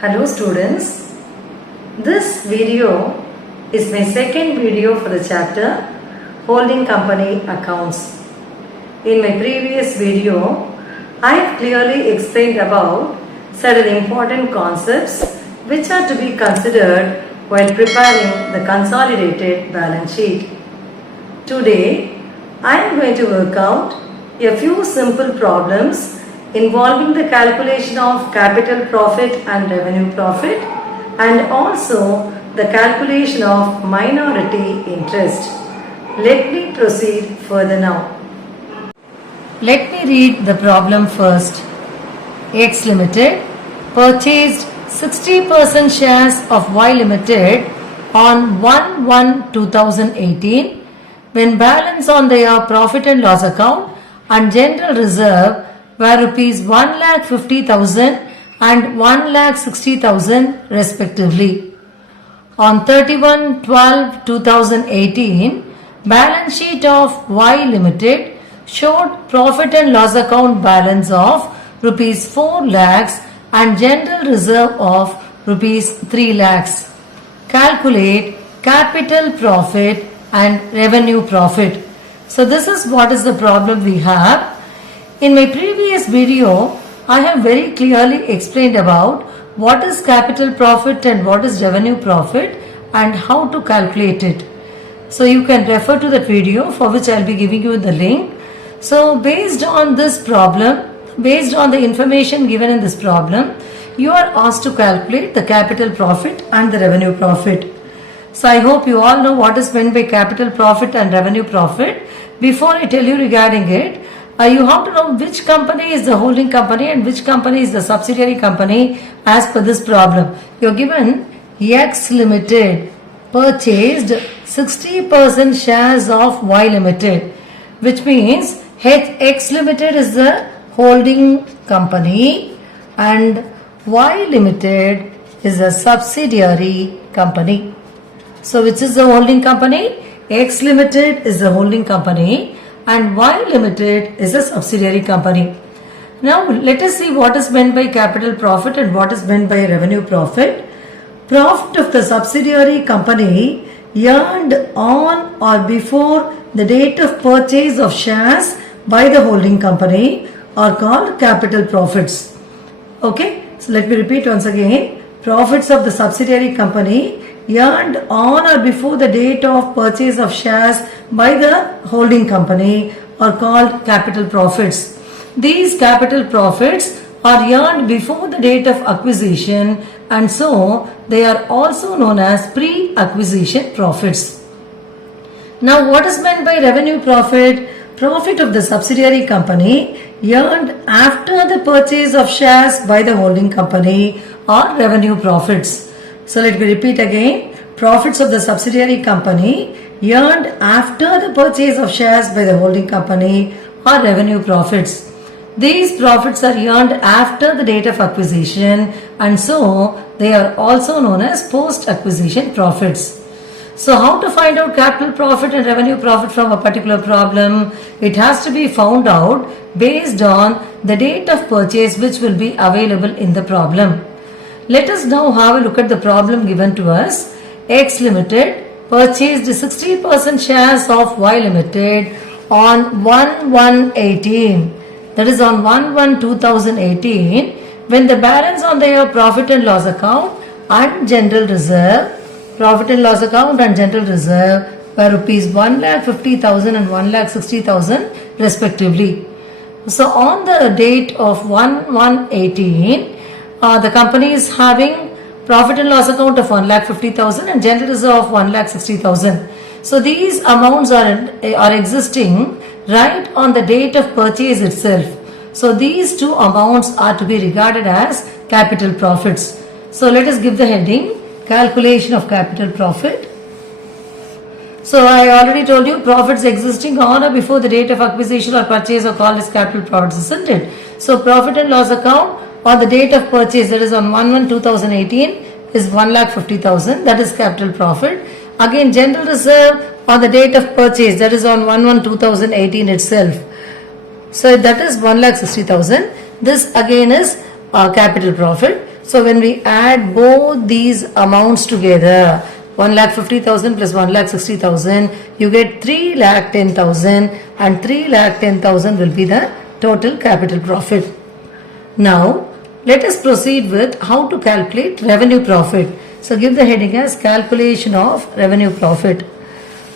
Hello students, this video is my second video for the chapter Holding Company Accounts. In my previous video, I have clearly explained about certain important concepts which are to be considered while preparing the consolidated balance sheet. Today, I am going to work out a few simple problems involving the calculation of capital profit and revenue profit and also the calculation of minority interest. Let me proceed further now. Let me read the problem first. X Limited purchased 60% shares of Y Limited on 1/1/2018 when balance on their profit and loss account and general reserve were rupees 1,50,000 and 1,60,000 respectively. On 31/12/2018, balance sheet of Y Limited showed profit and loss account balance of rupees 4 lakhs and general reserve of rupees 3 lakhs. Calculate capital profit and revenue profit. So this is what is the problem we have. In my previous video, I have very clearly explained about what is capital profit and what is revenue profit and how to calculate it. So you can refer to that video for which I will be giving you the link. So based on this problem, based on the information given in this problem, you are asked to calculate the capital profit and the revenue profit. So I hope you all know what is meant by capital profit and revenue profit. Before I tell you regarding it, you have to know which company is the holding company and which company is the subsidiary company as per this problem. You are given X Limited purchased 60% shares of Y Limited, which means X Limited is the holding company and Y Limited is a subsidiary company. So which is the holding company? X Limited is the holding company and Y Limited is a subsidiary company. Now let us see what is meant by capital profit and what is meant by revenue profit. Profit of the subsidiary company earned on or before the date of purchase of shares by the holding company are called capital profits. Okay, so let me repeat once again. Profits of the subsidiary company earned on or before the date of purchase of shares by the holding company are called capital profits. These capital profits are earned before the date of acquisition and so they are also known as pre-acquisition profits. Now what is meant by revenue profit? Profit of the subsidiary company earned after the purchase of shares by the holding company are revenue profits. So let me repeat again. Profits of the subsidiary company earned after the purchase of shares by the holding company are revenue profits. These profits are earned after the date of acquisition and so they are also known as post-acquisition profits. So how to find out capital profit and revenue profit from a particular problem? It has to be found out based on the date of purchase which will be available in the problem. Let us now have a look at the problem given to us. X Limited purchased 60% shares of Y Limited on 1/1/18. That is on 1/1/2018 when the balance on their profit and loss account and general reserve, profit and loss account and general reserve were rupees 1,50,000 and 1,60,000 respectively. So on the date of 1/1/18, the company is having profit and loss account of 1,50,000 and general reserve of 1,60,000. So these amounts are existing right on the date of purchase itself. So these two amounts are to be regarded as capital profits. So let us give the heading calculation of capital profit. So I already told you profits existing on or before the date of acquisition or purchase are called as capital profits, isn't it? So profit and loss account on the date of purchase, that is on 1/1/2018 is 1,50,000, that is capital profit. Again general reserve on the date of purchase, that is on 1/1/2018 itself. So that is 1,60,000. This again is capital profit. So when we add both these amounts together, 1,50,000 plus 1,60,000, you get 3,10,000, and 3,10,000 will be the total capital profit. Now let us proceed with how to calculate revenue profit. So give the heading as calculation of revenue profit.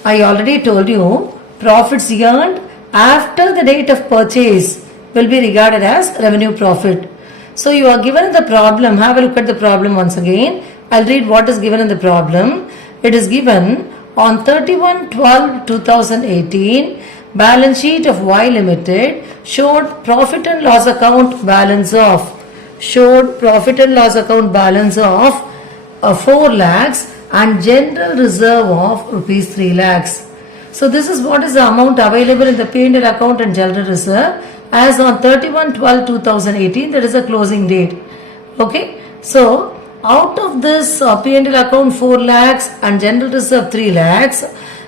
I already told you profits earned after the date of purchase will be regarded as revenue profit. So you are given the problem. Have a look at the problem once again. I'll read what is given in the problem. It is given on 31/12/2018, balance sheet of Y Limited showed profit and loss account balance of 4 lakhs and general reserve of rupees 3 lakhs. So this is what is the amount available in the P&L account and general reserve as on 31/12/2018, that is the closing date. Okay, so out of this P&L account 4 lakhs and general reserve 3 lakhs,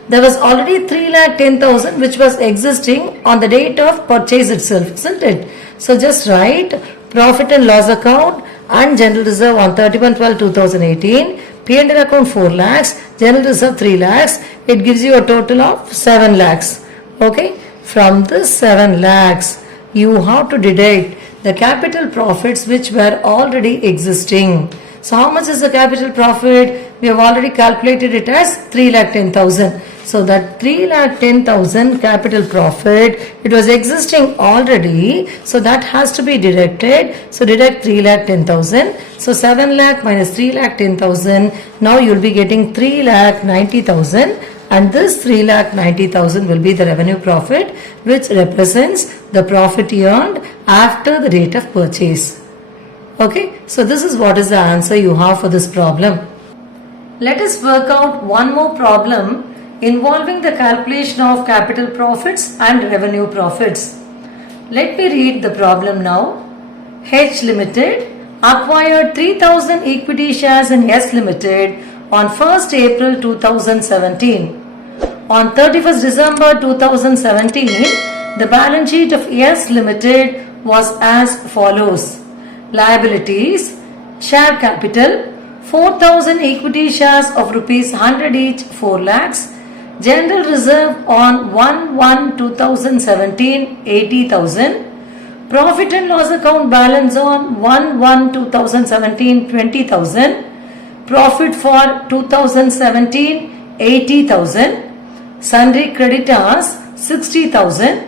there was already 3,10,000 which was existing on the date of purchase itself, isn't it? So just write profit and loss account and general reserve on 31/12/2018, P&L account 4 lakhs, general reserve 3 lakhs, it gives you a total of 7 lakhs. Okay, from this 7 lakhs, you have to deduct the capital profits which were already existing. So how much is the capital profit? We have already calculated it as 3,10,000. So that 3,10,000 capital profit, it was existing already. So that has to be deducted. So deduct 3,10,000. So 7 lakh minus 3,10,000. Now you will be getting 3,90,000. And this 3,90,000 will be the revenue profit, which represents the profit earned after the date of purchase. Okay, so this is what is the answer you have for this problem. Let us work out one more problem involving the calculation of capital profits and revenue profits. Let me read the problem now. H Limited acquired 3,000 equity shares in S Limited on 1st April 2017. On 31st December 2017, the balance sheet of S Limited was as follows. Liabilities, share capital, 4,000 equity shares of rupees 100 each, 4 lakhs. General reserve on 1/1/2017, 80,000. Profit and loss account balance on 1/1/2017, 20,000. Profit for 2017, 80,000. Sundry creditors 60,000.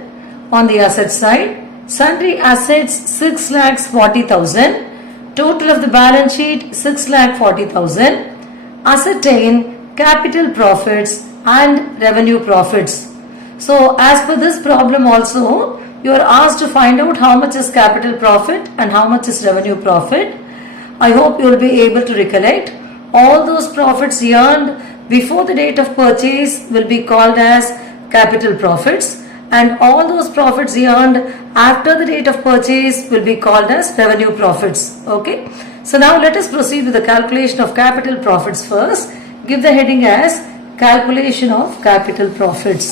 On the asset side, sundry assets 6,40,000. Total of the balance sheet 6,40,000. Ascertain capital profits and revenue profits. So as per this problem also, you are asked to find out how much is capital profit and how much is revenue profit. I hope you will be able to recollect. All those profits earned before the date of purchase will be called as capital profits, and all those profits earned after the date of purchase will be called as revenue profits. Okay, so now let us proceed with the calculation of capital profits first. Give the heading as calculation of capital profits.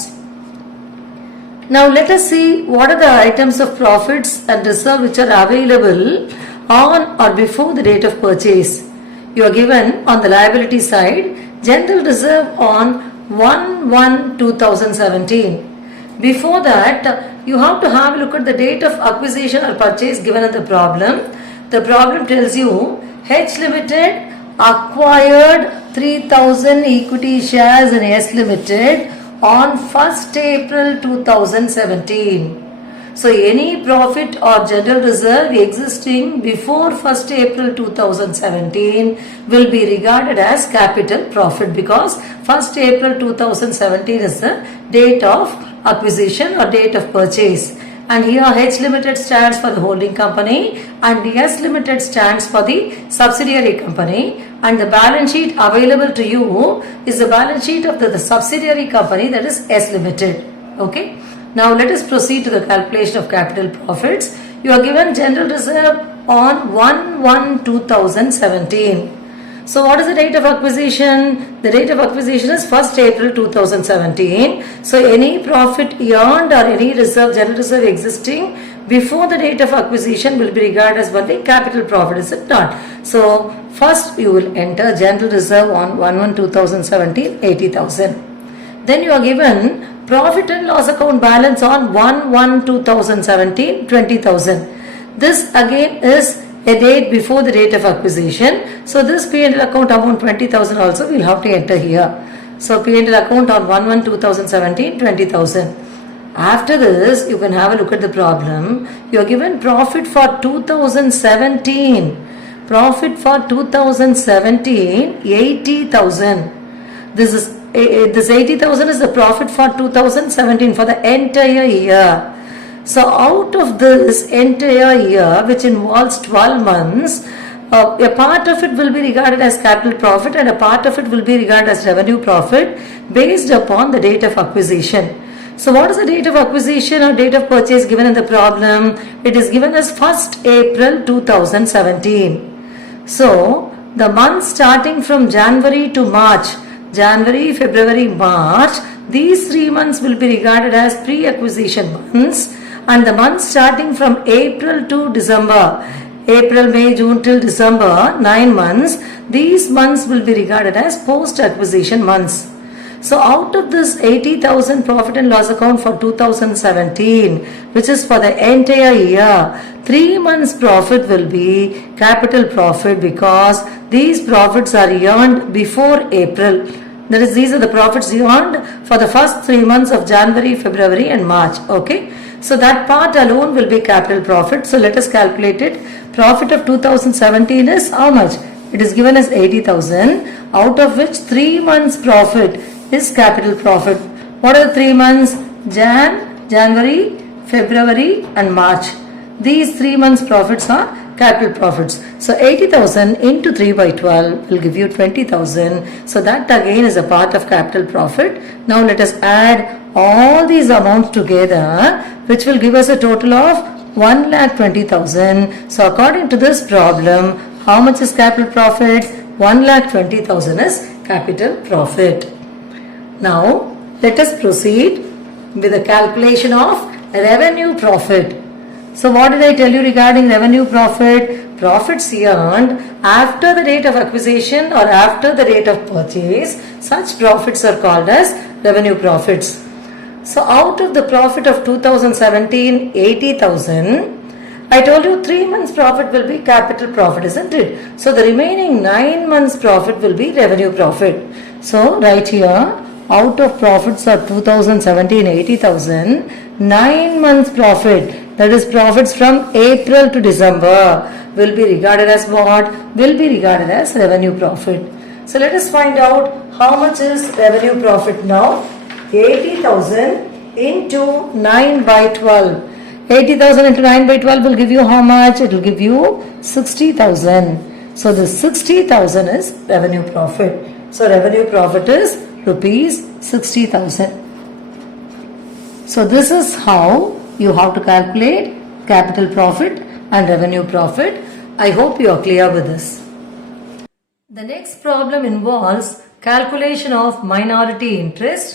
Now let us see what are the items of profits and reserve which are available on or before the date of purchase. You are given on the liability side general reserve on 1/1/2017. Before that, you have to have a look at the date of acquisition or purchase given in the problem. The problem tells you H Limited acquired 3,000 equity shares in S Limited on 1st April 2017. So any profit or general reserve existing before 1st April 2017 will be regarded as capital profit, because 1st April 2017 is the date of acquisition or date of purchase. And here H Limited stands for the holding company and S Limited stands for the subsidiary company, and the balance sheet available to you is the balance sheet of the subsidiary company, that is S Limited. Okay. Now let us proceed to the calculation of capital profits. You are given general reserve on 1/1/2017. So what is the date of acquisition? The date of acquisition is 1st April 2017. So any profit earned or any reserve, general reserve existing before the date of acquisition will be regarded as only capital profit, is it not? So first you will enter general reserve on 1/1/2017, 80,000. Then you are given profit and loss account balance on 1/1/2017, 20,000. This again is a date before the date of acquisition. So this P&L account amount 20,000 also we will have to enter here. So P&L account on 1/1/2017, 20,000. After this, you can have a look at the problem. You are given profit for 2017. Profit for 2017, 80,000. This 80,000 is the profit for 2017 for the entire year. So out of this entire year, which involves 12 months, a part of it will be regarded as capital profit and a part of it will be regarded as revenue profit based upon the date of acquisition. So what is the date of acquisition or date of purchase given in the problem? It is given as 1st April 2017. So the month starting from January to March, January, February, March, these 3 months will be regarded as pre-acquisition months, and the months starting from April to December, April, May, June till December, 9 months, these months will be regarded as post-acquisition months. So out of this 80,000 profit and loss account for 2017, which is for the entire year, 3 months profit will be capital profit because these profits are earned before April. That is, these are the profits earned for the first 3 months of January, February and March. Okay. So that part alone will be capital profit. So let us calculate it. Profit of 2017 is how much? It is given as 80,000, out of which 3 months profit is capital profit. What are the 3 months? January, February and March. These 3 months profits are capital profits. So 80,000 into 3/12 will give you 20,000. So that again is a part of capital profit. Now let us add all these amounts together, which will give us a total of 1,20,000. So according to this problem, how much is capital profit? 1,20,000 is capital profit. Now let us proceed with the calculation of revenue profit. So what did I tell you regarding revenue profit? Profits earned after the date of acquisition or after the date of purchase, such profits are called as revenue profits. So out of the profit of 2017, 80,000, I told you 3 months profit will be capital profit, isn't it? So the remaining 9 months profit will be revenue profit. So right here, out of profits of 2017, 80,000, 9 months profit, that is profits from April to December, will be regarded as what? Will be regarded as revenue profit. So let us find out how much is revenue profit now. 80,000 into 9/12. 80,000 into 9/12 will give you how much? It will give you 60,000. So the 60,000 is revenue profit. So revenue profit is rupees 60,000. So this is how you have to calculate capital profit and revenue profit. I hope you are clear with this. The next problem involves calculation of minority interest.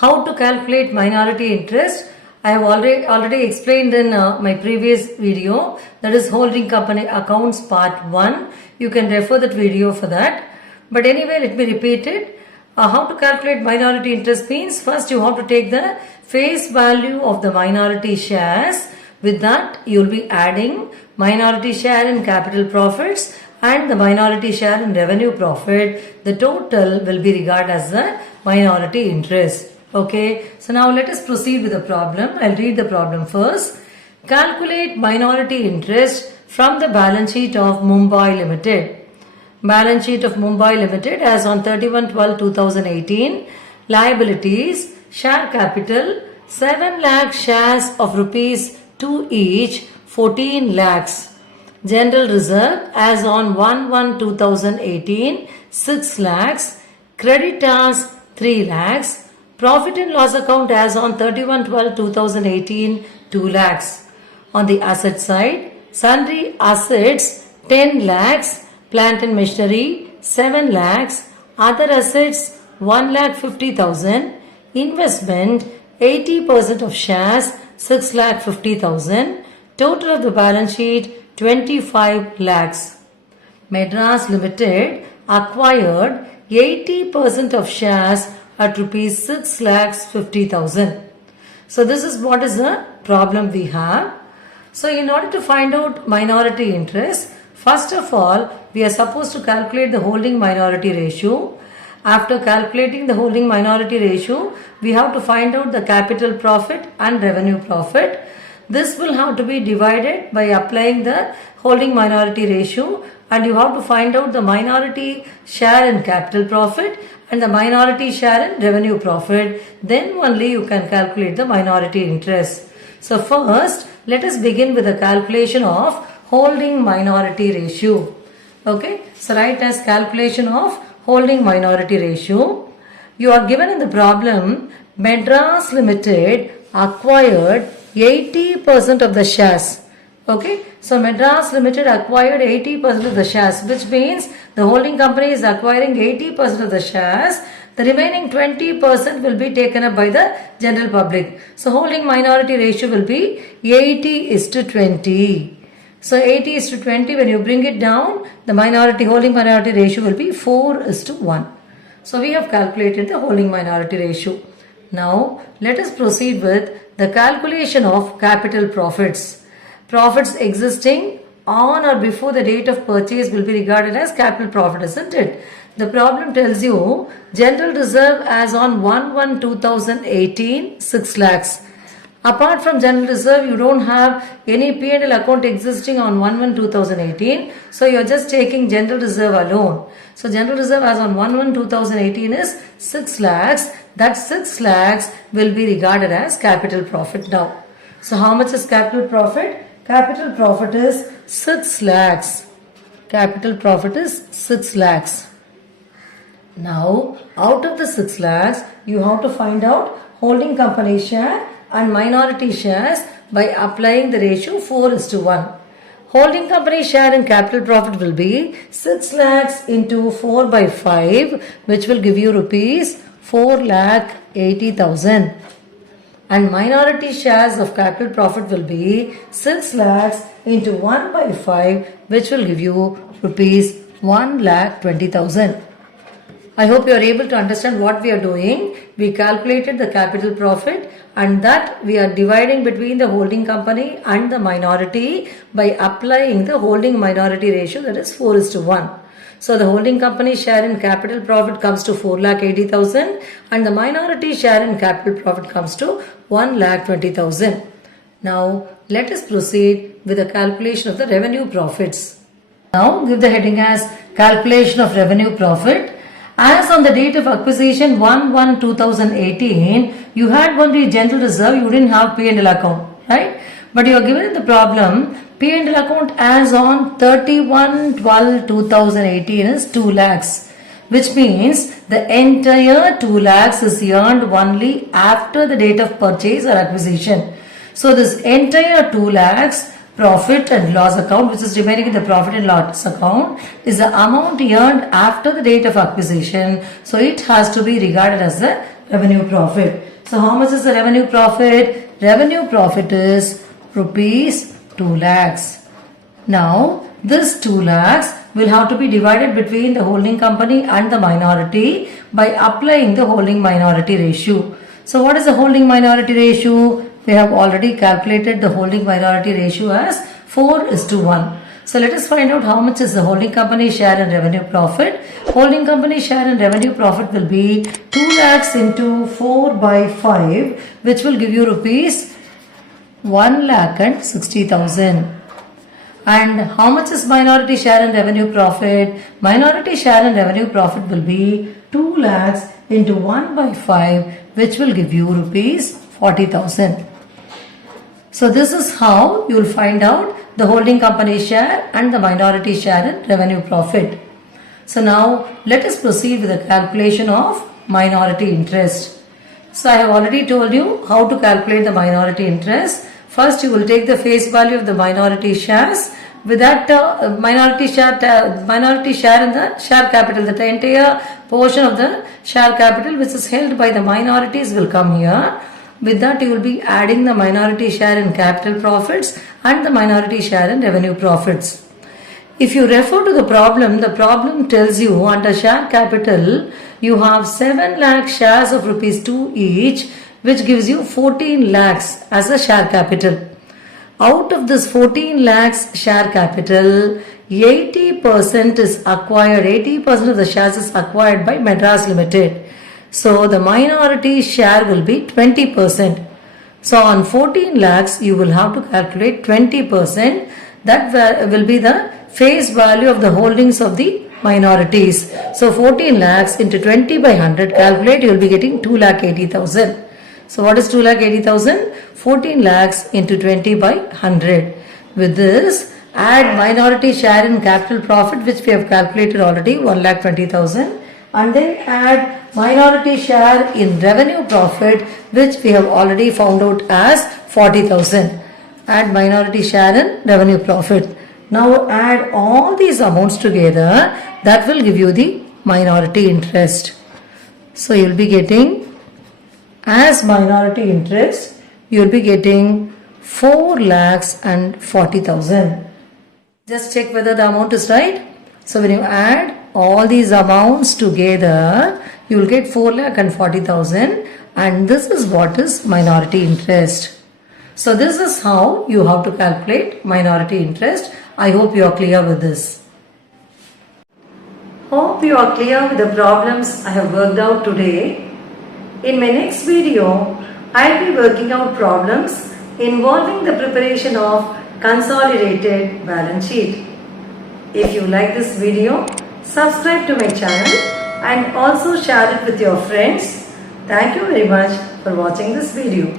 How to calculate minority interest? I have already explained in my previous video, that is holding company accounts part 1. You can refer that video for that. But anyway, let me repeat it. How to calculate minority interest means first you have to take the face value of the minority shares. With that you will be adding minority share in capital profits and the minority share in revenue profit. The total will be regarded as the minority interest. Okay, so now let us proceed with the problem. I'll read the problem first. Calculate minority interest from the balance sheet of Mumbai Limited. Balance sheet of Mumbai Limited as on 31/12/2018. Liabilities, share capital 7 lakh shares of rupees 2 each, 14 lakhs. General reserve as on 1/1/2018, 6 lakhs. Creditors 3 lakhs. Profit and loss account as on 31/12/2018, 2 lakhs. On the asset side, sundry assets 10 lakhs, plant and machinery 7 lakhs, other assets 1,50,000, investment 80% of shares 6,50,000, total of the balance sheet 25 lakhs. Madras Limited acquired 80% of shares at rupees 6,50,000. So this is what is the problem we have. So in order to find out minority interest, first of all, we are supposed to calculate the holding minority ratio. After calculating the holding minority ratio, we have to find out the capital profit and revenue profit. This will have to be divided by applying the holding minority ratio, and you have to find out the minority share in capital profit and the minority share in revenue profit. Then only you can calculate the minority interest. So first, let us begin with the calculation of holding minority ratio. Okay, so write as calculation of holding minority ratio. You are given in the problem, Madras Limited acquired 80% of the shares. Okay, so Madras Limited acquired 80% of the shares, which means the holding company is acquiring 80% of the shares. The remaining 20% will be taken up by the general public. So holding minority ratio will be 80:20. So 80:20, when you bring it down, the holding minority ratio will be 4:1. So we have calculated the holding minority ratio. Now let us proceed with the calculation of capital profits. Profits existing on or before the date of purchase will be regarded as capital profit, isn't it? The problem tells you general reserve as on 1/1/2018 6 lakhs. Apart from general reserve, you don't have any P&L account existing on 1/1/2018. So you are just taking general reserve alone. So general reserve as on 1/1/2018 is 6 lakhs. That 6 lakhs will be regarded as capital profit now. So how much is capital profit? Capital profit is 6 lakhs. Capital profit is 6 lakhs. Now, out of the 6 lakhs, you have to find out holding company share and minority shares by applying the ratio 4:1. Holding company share in capital profit will be 6 lakhs into 4 by 5, which will give you rupees 4,80,000. And minority shares of capital profit will be 6 lakhs into 1 by 5, which will give you rupees 1,20,000. I hope you are able to understand what we are doing. We calculated the capital profit, and that we are dividing between the holding company and the minority by applying the holding minority ratio, that is 4:1. So the holding company share in capital profit comes to 4,80,000 and the minority share in capital profit comes to 1,20,000. Now let us proceed with the calculation of the revenue profits. Now give the heading as calculation of revenue profit. As on the date of acquisition 1/1/2018, you had only general reserve, you didn't have P&L account, right? But you are given in the problem, P&L account as on 31/12/2018 is 2 lakhs, which means the entire 2 lakhs is earned only after the date of purchase or acquisition. So this entire 2 lakhs profit and loss account, which is remaining in the profit and loss account, is the amount earned after the date of acquisition. So it has to be regarded as the revenue profit. So how much is the revenue profit? Revenue profit is rupees 2 lakhs. Now this 2 lakhs will have to be divided between the holding company and the minority by applying the holding minority ratio. So what is the holding minority ratio? We have already calculated the holding minority ratio as 4:1. So let us find out how much is the holding company share in revenue profit. Holding company share in revenue profit will be 2 lakhs into 4 by 5, which will give you rupees 1,60,000. And how much is minority share in revenue profit? Minority share in revenue profit will be 2 lakhs into 1 by 5, which will give you rupees 40,000. So this is how you will find out the holding company share and the minority share in revenue profit. So now let us proceed with the calculation of minority interest. So I have already told you how to calculate the minority interest. First you will take the face value of the minority shares, with that minority share in the share capital, the entire portion of the share capital which is held by the minorities will come here. With that you will be adding the minority share in capital profits and the minority share in revenue profits. If you refer to the problem tells you under share capital you have 7 lakh shares of rupees 2 each, which gives you 14 lakhs as a share capital. Out of this 14 lakhs share capital, 80% is acquired, 80% of the shares is acquired by Madras Limited. So the minority share will be 20%. So on 14 lakhs you will have to calculate 20%. That will be the face value of the holdings of the minorities. So 14 lakhs into 20 by 100, calculate, you will be getting 2,80,000. So what is 2,80,000? 14 lakhs into 20 by 100. With this, add minority share in capital profit which we have calculated already, 1,20,000, and then add minority share in revenue profit which we have already found out as 40,000. Add minority share in revenue profit. Now add all these amounts together, that will give you the minority interest. So you will be getting, as minority interest, you will be getting 4,40,000. Just check whether the amount is right. So when you add all these amounts together, you will get 4,40,000, and this is what is minority interest. So this is how you have to calculate minority interest. I hope you are clear with this. Hope you are clear with the problems I have worked out today. In my next video, I will be working out problems involving the preparation of consolidated balance sheet. If you like this video, subscribe to my channel and also share it with your friends. Thank you very much for watching this video.